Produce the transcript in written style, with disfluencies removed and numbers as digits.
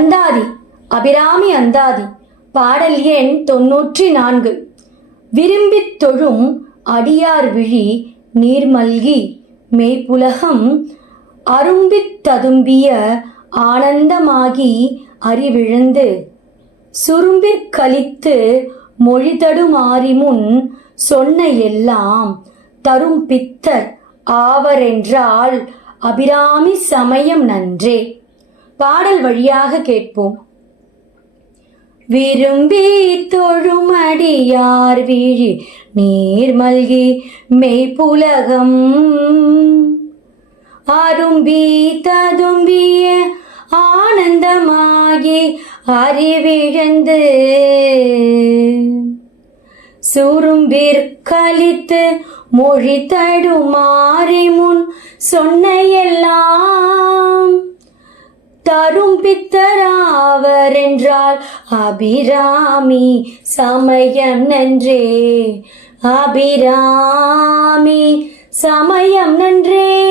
அந்தாதி அபிராமி அந்தாதி பாடல் எண் 94. விரும்பித் தொழும் அடியார் விழி நீர்மல்கி மெய்ப்புலகம் அரும்பித் ததும்பிய ஆனந்தமாகி அறிவிழந்து சுரும்பிற் கலித்து மொழிதடுமாறி முன் சொன்ன எல்லாம் தரும் பித்தர் ஆவரென்றால் அபிராமி சமயம் நன்றே. பாடல் வழியாக கேட்போம். விரும்பி தொழுமடியார் விழி நீர்மல்கி மெய்ப்புலகம் அரும்பி ததும்பிய ஆனந்தமாகி அறிவிழந்து சுரும்பிற் கலித்து மொழி தடுமாறி முன் சொன்ன எல்லாம் தரும் பித்தராவரென்றால் அபிராமி சமயம் நன்றே. அபிராமி சமயம் நன்றே.